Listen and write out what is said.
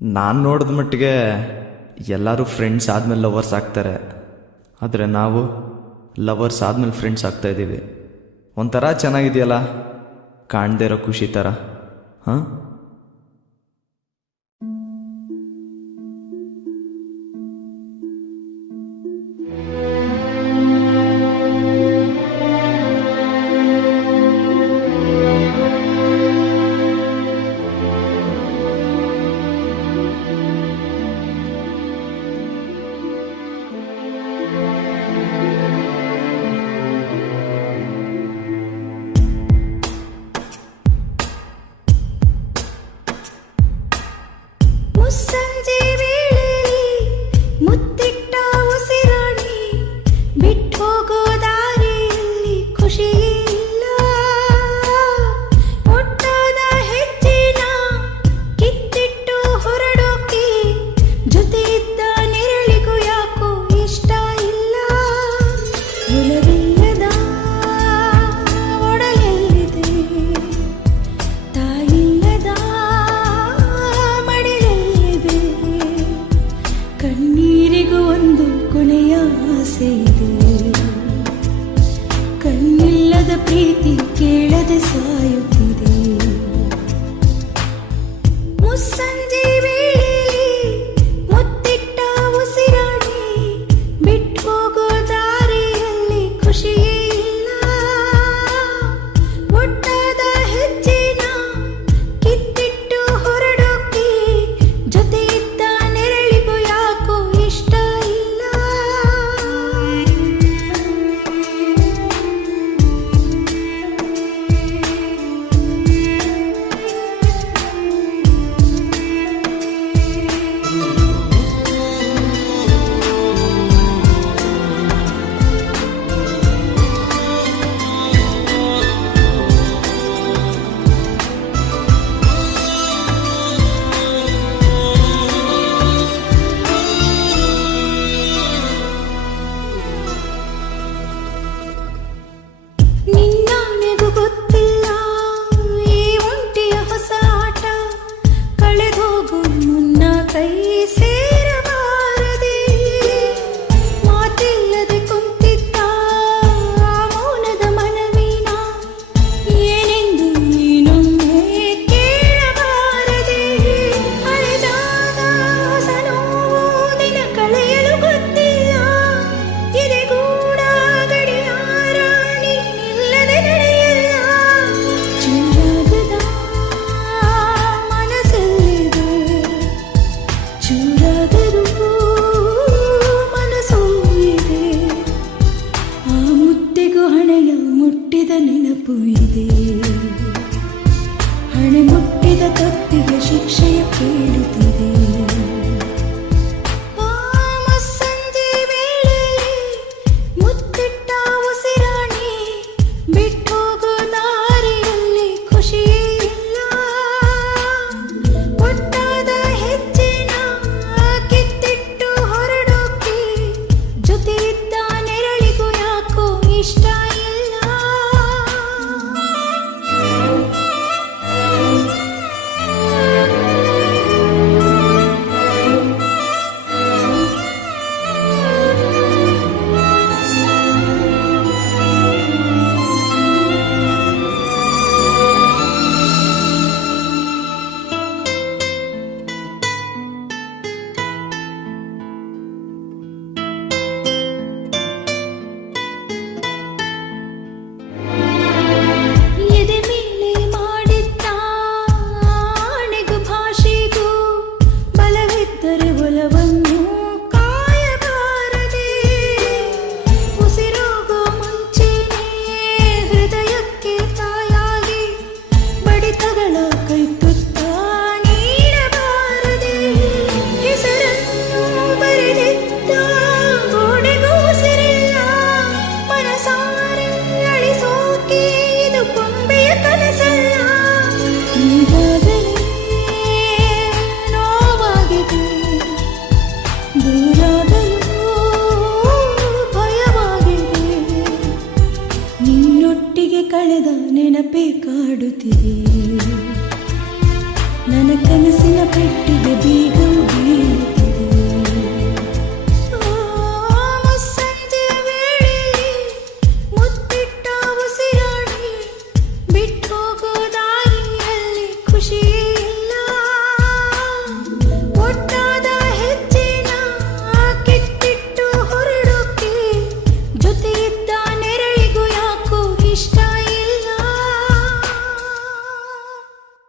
ನಾನು ನೋಡಿದ ಮಟ್ಟಿಗೆ ಎಲ್ಲರೂ ಫ್ರೆಂಡ್ಸ್ ಆದಮೇಲೆ ಲವರ್ಸ್ ಆಗ್ತಾರೆ. ಆದರೆ ನಾವು ಲವರ್ಸ್ ಆದಮೇಲೆ ಫ್ರೆಂಡ್ಸ್ ಆಗ್ತಾಯಿದ್ದೀವಿ. ಒಂಥರ ಚೆನ್ನಾಗಿದೆಯಲ್ಲ, ಕಾಣದೇ ಇರೋ ಖುಷಿ ಥರ. ಹಾಂ, ಸಂಜೆ ವೇಳೆಯಲ್ಲಿ ಮುತ್ತಿಟ್ಟ ಉಸಿರಾಡಿ ಬಿಟ್ಟು ಹೋಗೋ ದಾರಿಯಲ್ಲಿ ಖುಷಿ ಇಲ್ಲ. ಒಟ್ಟಾದ ಹೆಜ್ಜೆನ ಕಿತ್ತಿಟ್ಟು ಹೊರಡೋಕೆ ಜೊತೆ ಇದ್ದ ನೆರಳಿಗೂ ಯಾಕೋ ಇಷ್ಟ ಇಲ್ಲ. ಒಲವಿಲ್ಲದ ಒಡಲೆಲ್ಲಿದೆ, ತಾಯಿಲ್ಲದ ಕಣ್ಣೀರಿಗೂ ಒಂದು ಕೊನೆಯ ಆಸೆ ಇದೆ. ಕಣ್ಣಿಲ್ಲದ ಪ್ರೀತಿ ಕೇಳದೆ ಸಾಯುತ್ತಿದೆ. ಮುಸ್ಸಂಜೆ ವೇಳೆಯಲ್ಲಿ ಮುತ್ತಿಟ್ಟ ಉಸಿರಾಡಿ ಬಿಟ್ಟು ಹೋಗೋ ದಾರಿಯಲ್ಲಿ ಖುಷಿಯೇ ಇಲ್ಲ. ಒಟ್ಟಾದ ಹೆಜ್ಜೆನ ಕಿತ್ತಿಟ್ಟು ಹೊರಡೋಕೆ ಜೊತೆ ಇದ್ದ ನೆರಳಿಗೂ ಯಾಕೋ ಇಷ್ಟ ಇಲ್ಲ. ನಿನ್ನಾಣೆಗೂ ಗೊತ್ತಿಲ್ಲ ಈ ಒಂಟಿಯ ಹೊಸ ಆಟ. ಕಳೆದೋಗೋ ಮುನ್ನ ಕೈ ಸೇರಬಾರದೆ. ಮಾತಿಲ್ಲದೆ ಕುಂತಿದ್ದ ಆ ಮೌನದ ಮನವಿನ ಏನೆಂದು ನೀನೊಮ್ಮೆ ಕೇಳಬಾರದೆ. ಅಳೆದಾಗ ಹೊಸ ನೋವು ದಿನ ಕಳೆಯಲು ಗೊತ್ತಿಲ್ಲ. ಎದೆಗೂಡ ಗಡಿಯಾರ ನೀನಿಲ್ಲದೆ ನಡೆಯಲ್ಲ. ಚೂರಾಗದ ಮನಸ್ಸಲ್ಲಿದೆ, ಚೂರಾದರೂ ಮನಸ್ಸು ಇದೆ. ಆ ಮುತ್ತಿಗೂ ಹಣೆಯ ಮುಟ್ಟಿದ ನೆನಪು ಇದೆ. ಹಣೆ ಮುಟ್ಟಿದ ತಪ್ಪಿಗೆ ಶಿಕ್ಷೆಯ ಕೇಳು